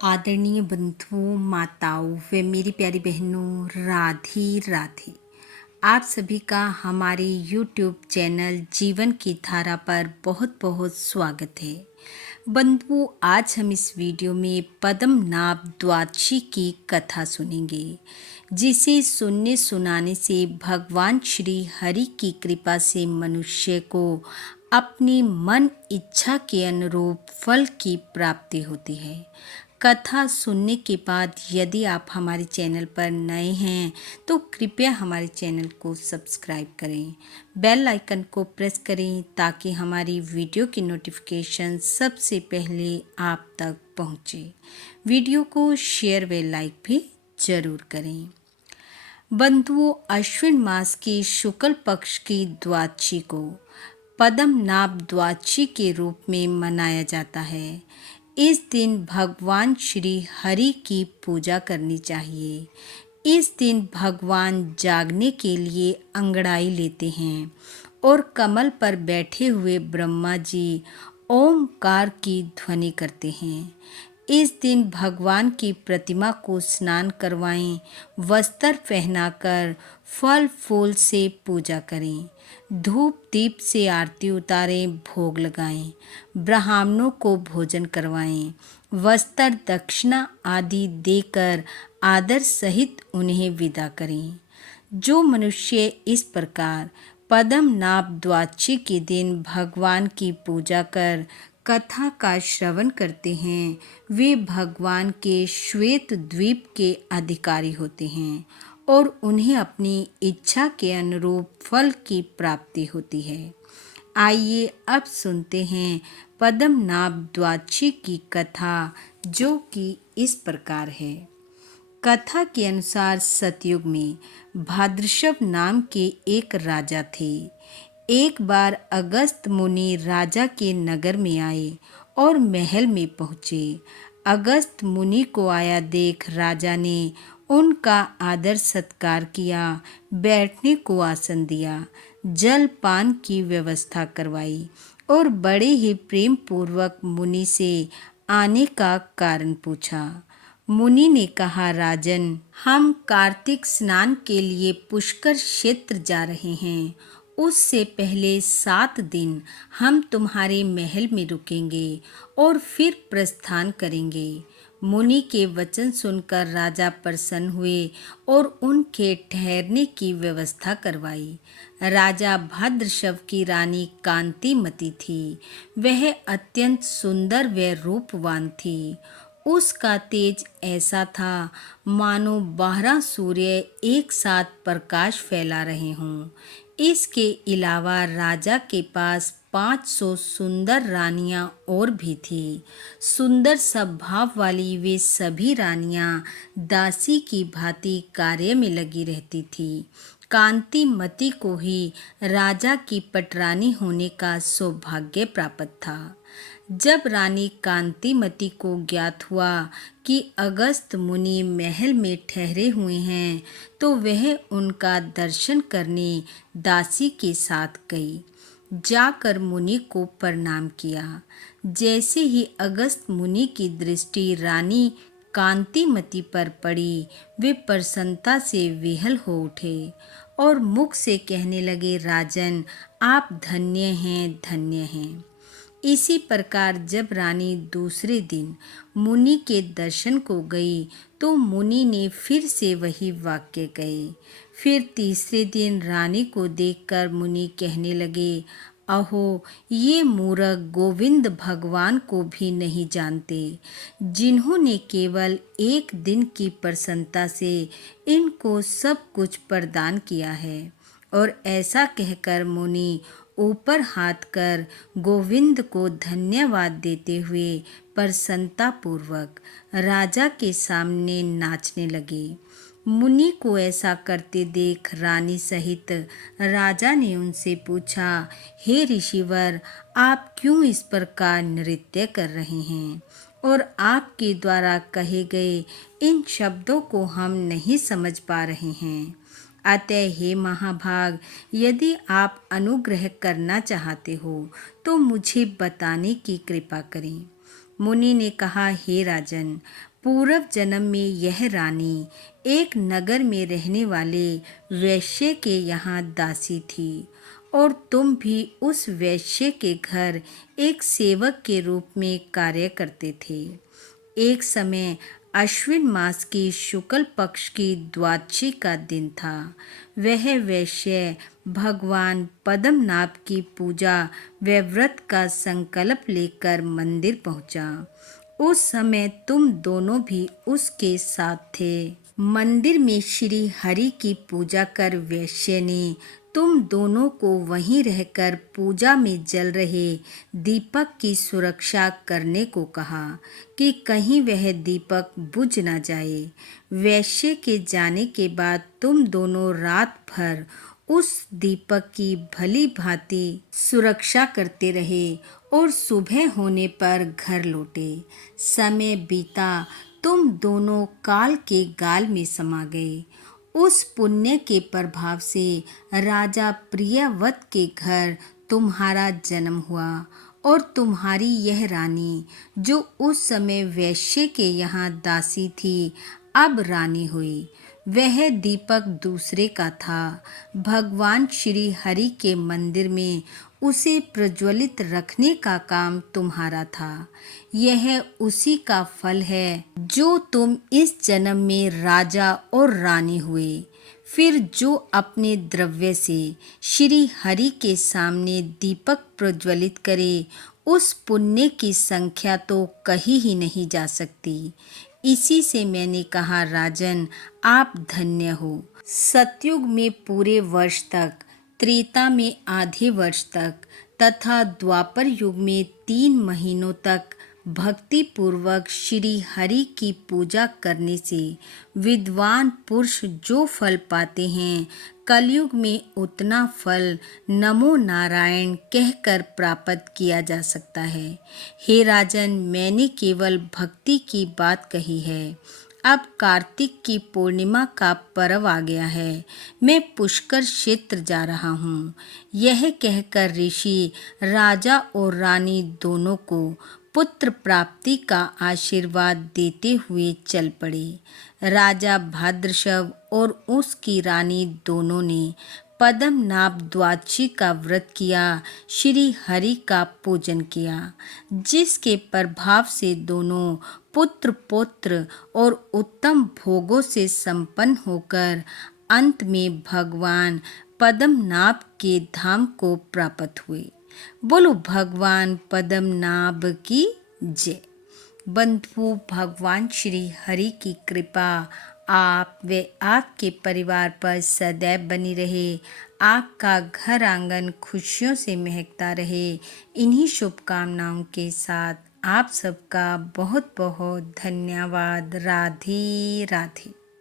आदरणीय बंधुओं, माताओं व मेरी प्यारी बहनों, राधे राधे। आप सभी का हमारे YouTube चैनल जीवन की धारा पर बहुत बहुत स्वागत है। बंधुओं, आज हम इस वीडियो में पद्मनाभ द्वादशी की कथा सुनेंगे, जिसे सुनने सुनाने से भगवान श्री हरि की कृपा से मनुष्य को अपनी मन इच्छा के अनुरूप फल की प्राप्ति होती है। कथा सुनने के बाद यदि आप हमारे चैनल पर नए हैं तो कृपया हमारे चैनल को सब्सक्राइब करें, बेल आइकन को प्रेस करें ताकि हमारी वीडियो की नोटिफिकेशन सबसे पहले आप तक पहुंचे। वीडियो को शेयर व लाइक भी ज़रूर करें। बंधुओं, अश्विन मास के शुक्ल पक्ष की द्वादशी को पद्मनाभ द्वादशी के रूप में मनाया जाता है। इस दिन भगवान श्री हरि की पूजा करनी चाहिए। इस दिन भगवान जागने के लिए अंगड़ाई लेते हैं और कमल पर बैठे हुए ब्रह्मा जी ओमकार की ध्वनि करते हैं। इस दिन भगवान की प्रतिमा को स्नान करवाएं, वस्त्र पहनाकर फल फूल से पूजा करें, धूप दीप से आरती उतारें, भोग लगाएं, ब्राह्मणों को भोजन करवाएं, वस्त्र दक्षिणा आदि देकर आदर सहित उन्हें विदा करें। जो मनुष्य इस प्रकार पद्मनाभ द्वादशी के दिन भगवान की पूजा कर कथा का श्रवण करते हैं, वे भगवान के श्वेत द्वीप के अधिकारी होते हैं और उन्हें अपनी इच्छा के अनुरूप फल की प्राप्ति होती है। आइए अब सुनते हैं पद्मनाभ द्वादशी की कथा, जो कि इस प्रकार है। कथा के अनुसार सतयुग में भाद्रशव नाम के एक राजा थे। एक बार अगस्त मुनि राजा के नगर में आए और महल में पहुँचे। अगस्त मुनि को आया देख राजा ने उनका आदर सत्कार किया, बैठने को आसन दिया, जल पान की व्यवस्था करवाई और बड़े ही प्रेम पूर्वक मुनि से आने का कारण पूछा। मुनि ने कहा, राजन, हम कार्तिक स्नान के लिए पुष्कर क्षेत्र जा रहे हैं। उससे पहले 7 दिन हम तुम्हारे महल में रुकेंगे और फिर प्रस्थान करेंगे। मुनि के वचन सुनकर राजा प्रसन्न हुए और उनके ठहरने की व्यवस्था करवाई। राजा भाद्रशव की रानी कांतिमती थी। वह अत्यंत सुंदर व रूपवान थी। उसका तेज ऐसा था मानो 12 सूर्य एक साथ प्रकाश फैला रहे हों। इसके अलावा राजा के पास 500 सुंदर रानियां और भी थी। सुंदर स्वभाव वाली वे सभी रानियां दासी की भांति कार्य में लगी रहती थी। कांतिमती को ही राजा की पटरानी होने का सौभाग्य प्राप्त था। जब रानी कांतिमती को ज्ञात हुआ कि अगस्त मुनि महल में ठहरे हुए हैं, तो वह उनका दर्शन करने दासी के साथ गई। जाकर मुनि को प्रणाम किया। जैसे ही अगस्त मुनि की दृष्टि रानी कांतिमती पर पड़ी, वे प्रसन्नता से विहल हो उठे और मुख से कहने लगे, राजन, आप धन्य हैं, धन्य हैं। इसी प्रकार जब रानी दूसरे दिन मुनि के दर्शन को गई तो मुनि ने फिर से वही वाक्य कहे। फिर तीसरे दिन रानी को देखकर मुनि कहने लगे, अहो, ये मूर्ख गोविंद भगवान को भी नहीं जानते, जिन्होंने केवल एक दिन की प्रसन्नता से इनको सब कुछ प्रदान किया है। और ऐसा कहकर मुनि ऊपर हाथ कर गोविंद को धन्यवाद देते हुए प्रसन्नता पूर्वक राजा के सामने नाचने लगे। मुनि को ऐसा करते देख रानी सहित राजा ने उनसे पूछा, हे ऋषिवर, आप क्यों इस प्रकार नृत्य कर रहे हैं और आपके द्वारा कहे गए इन शब्दों को हम नहीं समझ पा रहे हैं। अतः हे महाभाग, यदि आप अनुग्रह करना चाहते हो तो मुझे बताने की कृपा करें। मुनि ने कहा, हे राजन, पूर्व जन्म में यह रानी एक नगर में रहने वाले वैश्य के यहाँ दासी थी और तुम भी उस वैश्य के घर एक सेवक के रूप में कार्य करते थे। एक समय अश्विन मास की शुक्ल पक्ष की द्वादशी का दिन था। वह वैश्य भगवान पद्मनाभ की पूजा व व्रत का संकल्प लेकर मंदिर पहुंचा। उस समय तुम दोनों भी उसके साथ थे। मंदिर में श्री हरि की पूजा कर वैश्य ने तुम दोनों को वहीं रहकर पूजा में जल रहे दीपक की सुरक्षा करने को कहा कि कहीं वह दीपक बुझ न जाए। वैश्य के जाने के बाद तुम दोनों रात भर उस दीपक की भली भांति सुरक्षा करते रहे और सुबह होने पर घर लौटे। समय बीता, तुम दोनों काल के गाल में समा गए। उस पुण्य के प्रभाव से राजा प्रियव्रत के घर तुम्हारा जन्म हुआ और तुम्हारी यह रानी, जो उस समय वैश्य के यहाँ दासी थी, अब रानी हुई। वह दीपक दूसरे का था। भगवान श्री हरि के मंदिर में उसे प्रज्वलित रखने का काम तुम्हारा था। यह उसी का फल है जो तुम इस जन्म में राजा और रानी हुए। फिर जो अपने द्रव्य से श्री हरि के सामने दीपक प्रज्वलित करे, उस पुण्य की संख्या तो कही ही नहीं जा सकती। इसी से मैंने कहा, राजन, आप धन्य हो। सतयुग में पूरे वर्ष तक, त्रेता में आधे वर्ष तक तथा द्वापर युग में 3 महीनों तक भक्ति पूर्वक श्री हरि की पूजा करने से विद्वान पुरुष जो फल पाते हैं, कलयुग में उतना फल नमो नारायण कहकर प्राप्त किया जा सकता है। हे राजन, मैंने केवल भक्ति की बात कही है। अब कार्तिक की पूर्णिमा का पर्व आ गया है। मैं पुष्कर क्षेत्र जा रहा हूँ। यह कहकर ऋषि राजा और रानी दोनों को पुत्र प्राप्ति का आशीर्वाद देते हुए चल पड़े। राजा भाद्रशव और उसकी रानी दोनों ने पद्मनाभ द्वादशी का व्रत किया, श्री हरि का पूजन किया, जिसके प्रभाव से दोनों पुत्र पौत्र और उत्तम भोगों से संपन्न होकर अंत में भगवान पद्मनाभ के धाम को प्राप्त हुए। बोलो भगवान पद्मनाभ की जय। बंधु, भगवान श्री हरि की कृपा आप व आपके परिवार पर सदैव बनी रहे। आपका घर आंगन खुशियों से महकता रहे। इन्हीं शुभकामनाओं के साथ आप सबका बहुत बहुत धन्यवाद। राधे राधे।